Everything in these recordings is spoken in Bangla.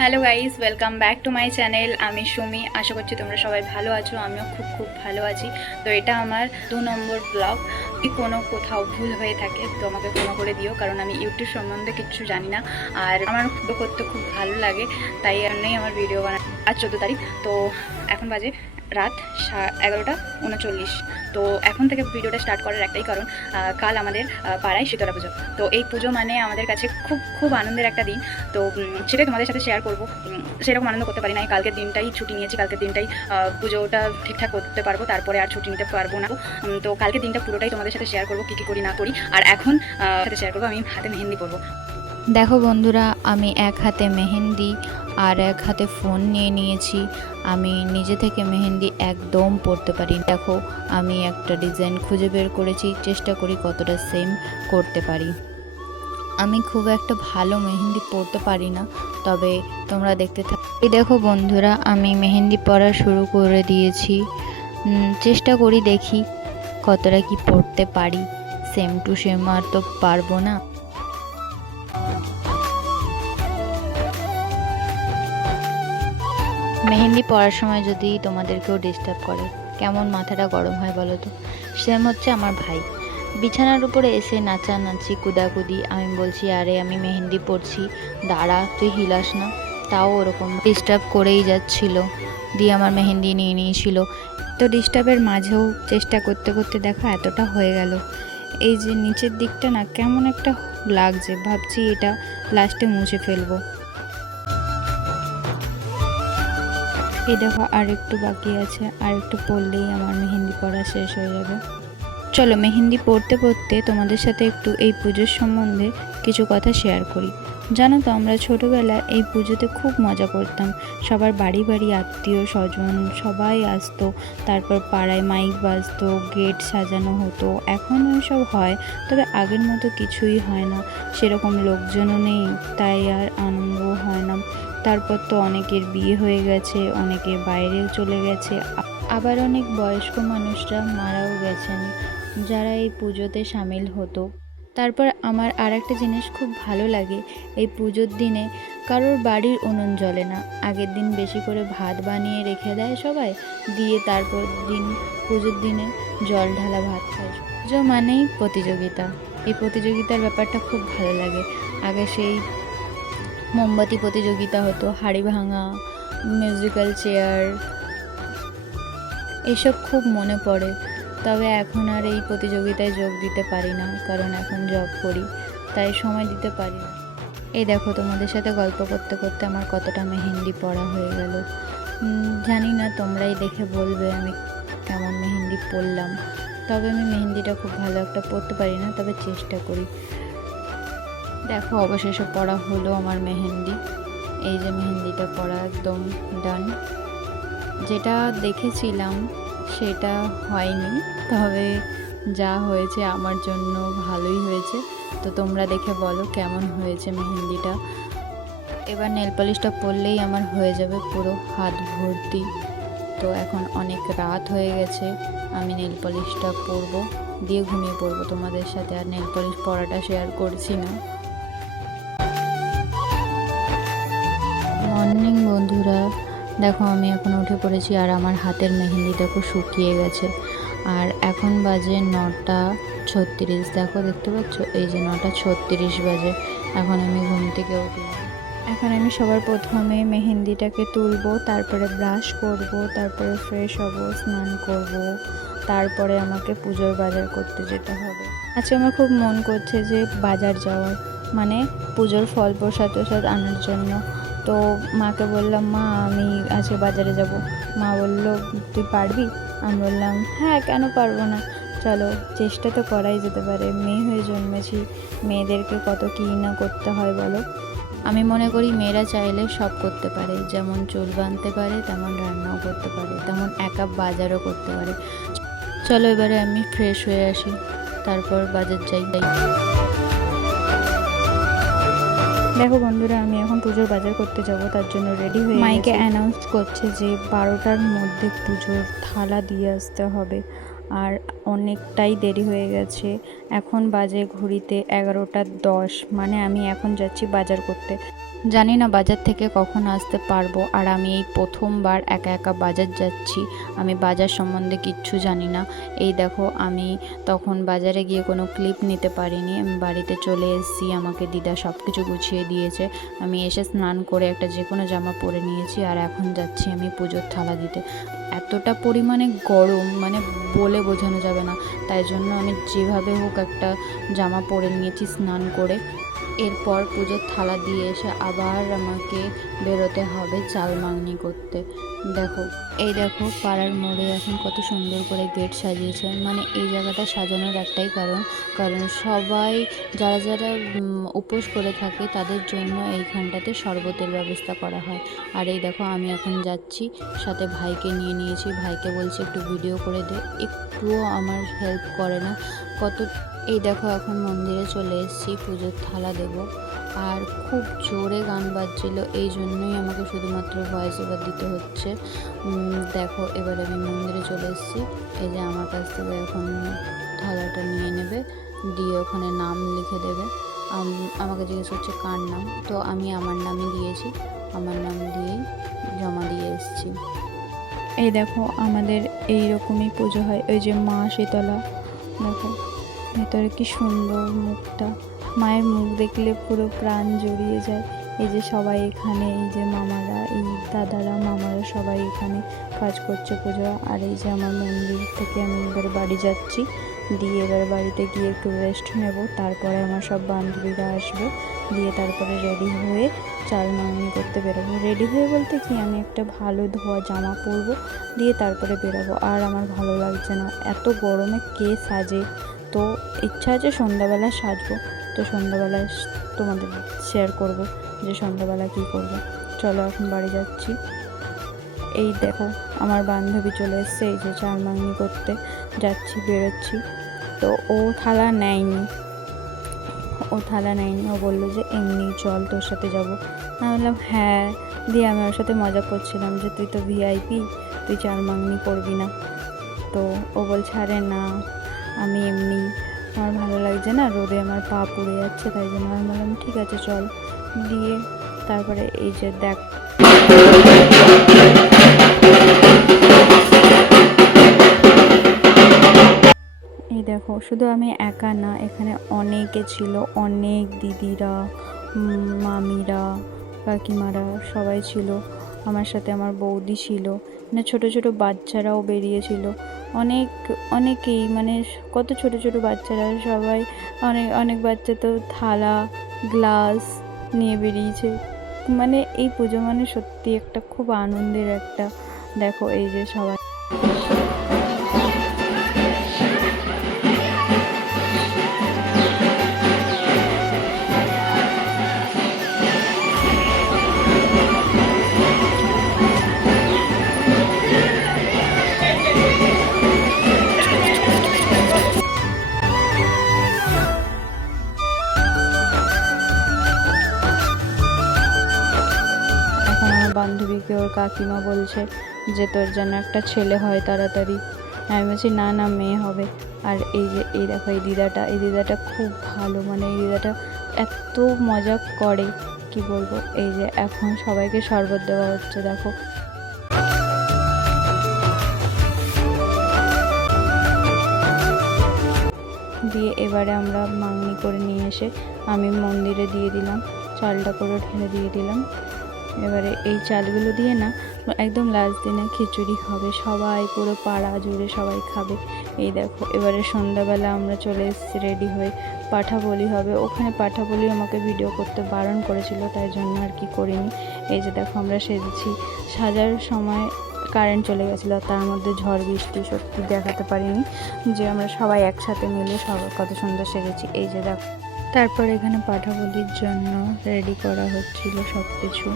Hello guys, welcome back to my channel. আমি সুমি। আশা করছি তোমরা সবাই ভালো আছো। আমিও খুব খুব ভালো আছি। তো এটা আমার 2 নম্বর ব্লগ। যদি কোনো কোথাও ভুল হয়ে থাকে তো আমাকে ক্ষমা করে দিও, কারণ আমি ইউটিউব সম্বন্ধে কিছু জানি না। আর আমার ভিডিও করতে খুব ভালো লাগে, তাই এমনি আমার ভিডিও বানানো। আজ 14 তারিখ। তো এখন বাজে রাত 11টা 39। তো এখন থেকে ভিডিওটা স্টার্ট করার একটাই কারণ, কাল আমাদের পাড়ায় শীতলা পুজো। তো এই পুজো মানে আমাদের কাছে খুব খুব আনন্দের একটা দিন। তো সেটাই তোমাদের সাথে শেয়ার করবো। সেরকম আনন্দ করতে পারি না, কালকের দিনটাই ছুটি নিয়েছি। কালকের দিনটাই পুজোটা ঠিকঠাক করতে পারবো, তারপরে আর ছুটি নিতে পারবো না। তো কালকের দিনটা পুরোটাই তোমাদের সাথে শেয়ার করবো, কী কী করি না করি। আর এখন সাথে শেয়ার করবো আমি হাতে মেহেন্দি পরবো। দেখো বন্ধুরা, আমি এক হাতে মেহেন্দি আর এক হাতে ফোন নিয়ে নিয়েছি। আমি নিজে থেকে মেহেন্দি একদম পরতে পারি। দেখো, আমি একটা ডিজাইন খুঁজে বের করেছি, চেষ্টা করি কতটা সেম করতে পারি। আমি খুব একটা ভালো মেহেন্দি পরতে পারি না, তবে তোমরা দেখতে থাকো। এই দেখো বন্ধুরা, আমি মেহেন্দি পরা শুরু করে দিয়েছি। চেষ্টা করি, দেখি কতটা কি পরতে পারি। সেম টু সেম আর তো পারবো না। মেহেন্দি পরার সময় যদি তোমাদেরকেও ডিস্টার্ব করে, কেমন মাথাটা গরম হয় বলো তো? সেম হচ্ছে আমার ভাই। বিছানার উপরে এসে নাচানাচি কুদাকুদি। আমি বলছি, আরে আমি মেহেন্দি পরছি, দাঁড়া, তুই হিলাস না। তাও ওরকম ডিস্টার্ব করেই যাচ্ছিল, দিয়ে আমার মেহেন্দি নিয়ে নিয়েছিল। তো ডিস্টার্বের মাঝেও চেষ্টা করতে করতে দেখো এতটা হয়ে গেল। এই যে নিচের দিকটা না কেমন একটা লাগছে, ভাবছি এটা লাস্টে মুছে ফেলবো। এই দেখো আর একটু বাকি আছে, আর একটু পরলেই আমার মেহেন্দি পরা শেষ হয়ে যাবে। চলো, মেহেন্দি পরতে পরতে তোমাদের সাথে একটু এই পুজোর সম্বন্ধে কিছু কথা শেয়ার করি। জানো তো, আমরা ছোটোবেলায় এই পুজোতে খুব মজা করতাম। সবার বাড়ি বাড়ি আত্মীয় স্বজন সবাই আসতো, তারপর পাড়ায় মাইক বাজতো, গেট সাজানো হতো। এখন ওইসব হয়, তবে আগের মতো কিছুই হয় না। সেরকম লোকজনও নেই, তাই আর আনন্দও হয় না। তারপর তো অনেকের বিয়ে হয়ে গেছে, অনেকে বাইরেও চলে গেছে, আবার অনেক বয়স্ক মানুষরা মারাও গেছেন যারা এই পুজোতে সামিল হতো। তারপর আমার আর একটা জিনিস খুব ভালো লাগে, এই পুজোর দিনে কারোর বাড়ির উনুন জ্বলে না। আগের দিন বেশি করে ভাত বানিয়ে রেখে দেয় সবাই, দিয়ে তারপর দিন পুজোর দিনে জল ঢালা ভাত খায়। পুজো মানেই প্রতিযোগিতা। এই প্রতিযোগিতার ব্যাপারটা খুব ভালো লাগে। আগে সেই মোমবাতি প্রতিযোগিতা হতো, হাঁড়ি ভাঙা, মিউজিক্যাল চেয়ার, এসব খুব মনে পড়ে। তবে এখন আর এই প্রতিযোগিতায় যোগ দিতে পারি না, কারণ এখন জব করি, তাই সময় দিতে পারি না। এই দেখো, তোমাদের সাথে গল্প করতে করতে আমার কতটা মেহেন্দি পরা হয়ে গেল। জানি না, তোমরাই দেখে বলবে আমি কেমন মেহেন্দি পরলাম। তবে আমি মেহেন্দিটা খুব ভালো একটা পরতে পারি না, তবে চেষ্টা করি। দেখো, অবশেষে পরা হলো আমার মেহেন্দি। এই যে মেহেন্দিটা পরা একদম ডান। যেটা দেখেছিলাম সেটা হয়নি, তবে যা হয়েছে আমার জন্য ভালোই হয়েছে। তো তোমরা দেখে বলো কেমন হয়েছে মেহেন্দিটা। এবার নেল পলিশটা পরলেই আমার হয়ে যাবে পুরো হাত ভর্তি। তো এখন অনেক রাত হয়ে গেছে, আমি নেল পলিশটা পরবো, দিয়ে ঘুমিয়ে পড়বো। তোমাদের সাথে আর নেল পলিশ পরাটা শেয়ার করছি না। মর্নিং বন্ধুরা, দেখো আমি এখন উঠে পড়েছি, আর আমার হাতের মেহেন্দি দেখো শুকিয়ে গেছে। আর এখন বাজে 9টা 36। দেখো, দেখতে পাচ্ছ, এই যে 9টা 36 বাজে। এখন আমি ঘুম থেকে উঠলাম। এখন আমি সবার প্রথমে মেহেন্দিটাকে তুলবো, তারপরে ব্রাশ করব, তারপরে ফ্রেশ হব, স্নান করব, তারপরে আমাকে পুজোর বাজার করতে যেতে হবে। আজকে আমার খুব মন করছে যে বাজার যাওয়ার, মানে পুজোর ফল প্রসাদ টসাদ আনার জন্য। তো মাকে বললাম, মা আমি আজকে বাজারে যাব। মা বলল, তুই পারবি? আমি বললাম, হ্যাঁ, কেন পারবো না, চলো, চেষ্টা তো করাই যেতে পারে। মেয়ে হয়ে জন্মেছি, মেয়েদেরকে কত কী না করতে হয় বলো। আমি মনে করি মেয়েরা চাইলে সব করতে পারে, যেমন চুল বাঁধতে পারে, তেমন রান্নাও করতে পারে, তেমন একা বাজারও করতে পারে। চলো এবারে আমি ফ্রেশ হয়ে আসি, তারপর বাজার যাই। দেখো বন্ধুরা, আমি এখন পুজোর বাজার করতে যাব, তার জন্য রেডি হয়ে মাইকে অ্যানাউন্স করছে যে 12টার মধ্যে পুজোর থালা দিয়ে আসতে হবে। আর অনেকটাই দেরি হয়ে গেছে, এখন বাজে ঘড়িতে 11টা 10, মানে আমি এখন যাচ্ছি বাজার করতে। জানি না বাজার থেকে কখন আসতে পারবো, আর আমি এই প্রথমবার একা একা বাজার যাচ্ছি। আমি বাজার সম্বন্ধে কিচ্ছু জানি না। এই দেখো আমি তখন বাজারে গিয়ে কোনো ক্লিপ নিতে পারিনি, আমি বাড়িতে চলে এসেছি, আমাকে দিদা সব কিছু গুছিয়ে দিয়েছে। আমি এসে স্নান করে একটা যে কোনো জামা পরে নিয়েছি, আর এখন যাচ্ছি আমি পুজোর থালা দিতে। এতটা পরিমাণে গরম মানে বলে বোঝানো যাবে না, তাই জন্য আমি যেভাবে হোক একটা জামা পরে নিয়েছি স্নান করে। এরপর পুজোর থালা দিয়ে এসে আবার আমাকে বেরোতে হবে চাল মাংনি করতে। দেখো পাড়ার মোড়ে এখন কত সুন্দর করে গেট সাজিয়েছে। মানে এই জায়গাটা সাজানোর একটাই কারণ সবাই যারা যারা উপোস করে থাকে তাদের জন্য এইখানটাতে শরবতের ব্যবস্থা করা হয়। আর এই দেখো আমি এখন যাচ্ছি, সাথে ভাইকে নিয়ে নিয়েছি। ভাইকে বলছি একটু ভিডিও করে দে, একটুও আমার হেল্প করে না কত। এই দেখো এখন মন্দিরে চলে এসেছি, পুজোর থালা দেব। আর খুব জোরে গান বাজছিল, এই জন্যই আমাকে শুধুমাত্র ভয়েস ওভার দিতে হচ্ছে। দেখো এবার আমি মন্দিরে চলে এসেছি। এই যে আমার কাছ থেকে এখন থালাটা নিয়ে নেবে, দিয়ে ওখানে নাম লিখে দেবে। আমাকে জিজ্ঞেস করছে কার নাম, তো আমি আমার নামই দিয়েছি, আমার নাম দিয়েই জমা দিয়ে এসেছি। এই দেখো আমাদের এই রকমই পুজো হয়। ওই যে মা শীতলা, দেখো ভেতরে কি সুন্দর মুখটা, মায়ের মুখ দেখলে পুরো প্রাণ জড়িয়ে যায়। এই যে সবাই এখানে, এই যে মামারা, এই দাদারা মামারা সবাই এখানে কাজ করছে পুজো। আর এই যে আমার মন্দির থেকে আমি এবার বাড়ি যাচ্ছি, দিয়ে এবার বাড়িতে গিয়ে একটু রেস্ট নেব। তারপরে আমার সব বান্ধবীরা আসবে, দিয়ে তারপরে রেডি হয়ে চাল মাংনি করতে বেরোবো। রেডি হয়ে বলতে কি, আমি একটা ভালো ধোয়া জামা পরবো, দিয়ে তারপরে বেরোবো। আর আমার ভালো লাগছে না, এত গরমে কে সাজে। তো ইচ্ছা আছে সন্ধ্যাবেলা সাজবো, তো সন্ধ্যাবেলায় তোমাদের শেয়ার করব যে সন্ধ্যাবেলা কী করবো। চলো এখন বাড়ি যাচ্ছি। এই দেখো আমার বান্ধবী চলে এসছে, এই যে চাল মাংনি করতে যাচ্ছি, বেরোচ্ছি। তো ও থালা নেয়নি, ও বললো যে এমনি চল তোর সাথে যাবো। আমি বললাম হ্যাঁ, দিয়ে আমি ওর সাথে মজা করছিলাম যে তুই তো ভিআইপি, তুই চাল মাংনি করবি না। তো ও বলছে আরে না, আমি এমনি, আমার ভালো লাগছে না, রোদে আমার পা পুড়ে যাচ্ছে, তাই জন্য আমি বললাম ঠিক আছে চল। দিয়ে তারপরে এই যে দেখ, এই দেখো শুধু আমি একা না, এখানে অনেকে ছিল, অনেক দিদিরা, মামিরা, কাকিমারা সবাই ছিল আমার সাথে। আমার বৌদি ছিল, মানে ছোট ছোট বাচ্চারাও বেরিয়েছিল, অনেকেই, মানে কত ছোট ছোট বাচ্চারা সবাই, অনেক বাচ্চা তো থালা গ্লাস নিয়ে বেরিয়েছে। মানে এই পুজো মানে সত্যি একটা খুব আনন্দের একটা। দেখো এই যে সবাই, এখন আমার বান্ধবীকে ওর কাকিমা বলছে যে তোর যেন একটা ছেলে হয় তাড়াতাড়ি। আমি বলছি না না, মেয়ে হবে। আর এই যে এই দেখো এই দিদাটা খুব ভালো, মানে এই দিদাটা এত মজা করে কি বলবো। এই যে এখন সবাইকে শরবত দেওয়া হচ্ছে, দেখো। দিয়ে এবারে আমরা মাংনি করে নিয়ে এসে আমি মন্দিরে দিয়ে দিলাম, চালটা করে ঢেলে দিয়ে দিলাম। এবারে এই চালগুলো দিয়ে না একদম লাস্ট দিনে খিচুড়ি হবে, সবাই পুরো পাড়া জুড়ে সবাই খাবে। এই দেখো এবারে সন্ধ্যাবেলা আমরা চলে এসেছি রেডি হয়ে, পাঠা বলি হবে ওখানে। পাঠা বলি আমাকে ভিডিও করতে বারণ করেছিল, তাই জন্য আর কি করিনি। এই যে দেখো আমরা সেজেছি, সাজার সময় কারেন্ট চলে গেছিলো, তার মধ্যে ঝড় বৃষ্টি, সত্যি দেখাতে পারিনি যে আমরা সবাই একসাথে মিলে সবাই কত সুন্দর সেজেছি। এই যে দেখো, তারপর এখানে পাঠা বলির জন্য রেডি করা হচ্ছিল সব কিছু।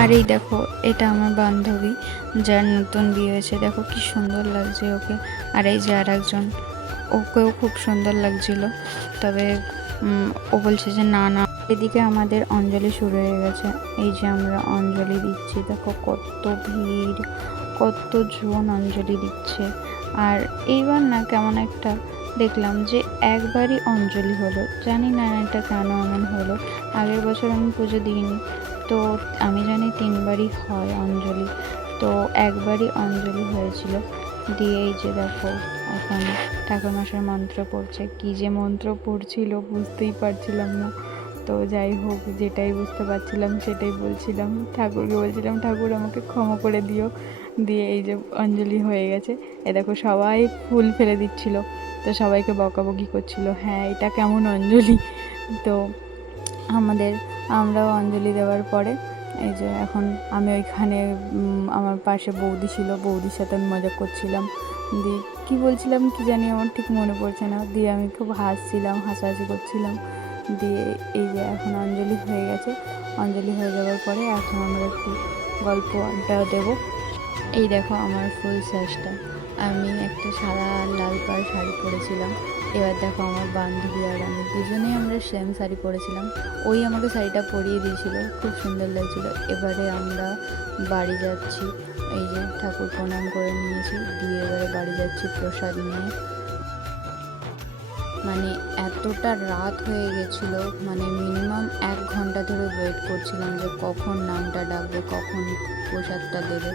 আর এই দেখো এটা আমার বান্ধবী যার নতুন বিয়ে হয়েছে, দেখো কি সুন্দর লাগছে ওকে। আর এই যে আর একজন, ওকেও খুব সুন্দর লাগছিল, তবে ও বলছে যে না না। এদিকে আমাদের অঞ্জলি শুরু হয়ে গেছে। এই যে আমরা অঞ্জলি দিচ্ছি, দেখো কত ভিড়, কতজন অঞ্জলি দিচ্ছে। আর এইবার না কেমন একটা দেখলাম যে একবারই অঞ্জলি হলো, জানি না এটা কেন এমন হলো। আগের বছর আমি পুজো দিইনি, তো আমি জানি 3বারই হয় অঞ্জলি, তো একবারই অঞ্জলি হয়েছিল। দিয়ে এই যে দেখো এখন ঠাকুরমশাই মন্ত্র পড়ছে, কী যে মন্ত্র পড়ছিল বুঝতেই পারছিলাম না। তো যাই হোক, যেটাই বুঝতে পারছিলাম সেটাই বলছিলাম, ঠাকুরকে বলছিলাম ঠাকুর আমাকে ক্ষমা করে দিও। দিয়ে এই যে অঞ্জলি হয়ে গেছে, এ দেখো সবাই ফুল ফেলে দিচ্ছিল, তো সবাইকে বকাবকি করছিল, হ্যাঁ এটা কেমন অঞ্জলি। তো আমরাও অঞ্জলি দেওয়ার পরে এই যে এখন আমি ওইখানে আমার পাশে বৌদি ছিল, বৌদির সাথে আমি মজা করছিলাম। দিয়ে কী বলছিলাম কি জানি আমার ঠিক মনে পড়ছে না। দিয়ে আমি খুব হাসছিলাম, হাসাহাসি করছিলাম। দিয়ে এই যে এখন অঞ্জলি হয়ে গেছে, অঞ্জলি হয়ে যাওয়ার পরে এখন আমরা একটু গল্প আড্ডা দেবো। এই দেখো আমার ফুল সাজটা, আমি একটা সাদা আর লাল পাড় শাড়ি পরেছিলাম। এবার দেখো আমার বান্ধবী আর আমি দুজনেই আমরা সেম শাড়ি পরেছিলাম, ওই আমাকে শাড়িটা পরিয়ে দিয়েছিল, খুব সুন্দর লাগছিল। এবারে আমরা বাড়ি যাচ্ছি, এই যে ঠাকুর প্রণাম করে নিয়েছি, দিয়ে এবারে বাড়ি যাচ্ছি প্রসাদ নিয়ে। মানে এতটা রাত হয়ে গেছিলো, মানে মিনিমাম 1 ঘন্টা ধরে ওয়েট করছিলাম যে কখন নামটা ডাকবে, কখন প্রসাদটা দেবে।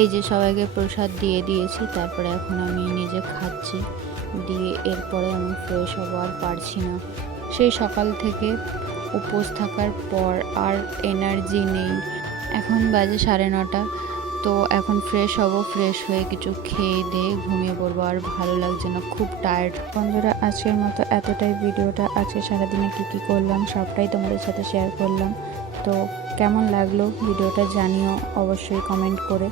এই যে সবাইকে প্রসাদ দিয়ে দিয়েছি, তারপরে এখন আমি নিজে খাচ্ছি। দিয়ে এরপরে আমি ফ্রেশ হবো, আর পারছি না, সেই সকাল থেকে উপোস থাকার পর আর এনার্জি নেই। এখন বাজে 9:30, তো এখন ফ্রেশ হব, ফ্রেশ হয়ে কিছু খেয়ে দিয়ে ঘুমিয়ে পড়বো, আর ভালো লাগছে না, খুব টায়ার্ড। বন্ধুরা আজকের মতো এতটাই ভিডিওটা, আজকে সারাদিনে কী করলাম সবটাই তোমাদের সাথে শেয়ার করলাম। তো কেমন লাগলো ভিডিওটা জানিও অবশ্যই কমেন্ট করে।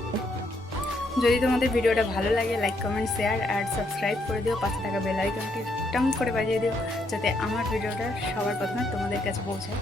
যদি তোমাদের ভিডিওটা ভালো লাগে লাইক কমেন্ট শেয়ার আর সাবস্ক্রাইব করে দিও, পাশে থাকা বেল আইকনটি টাং করে বাজিয়ে দিও, যাতে আমার ভিডিওটা সবার প্রথমে তোমাদের কাছে পৌঁছায়।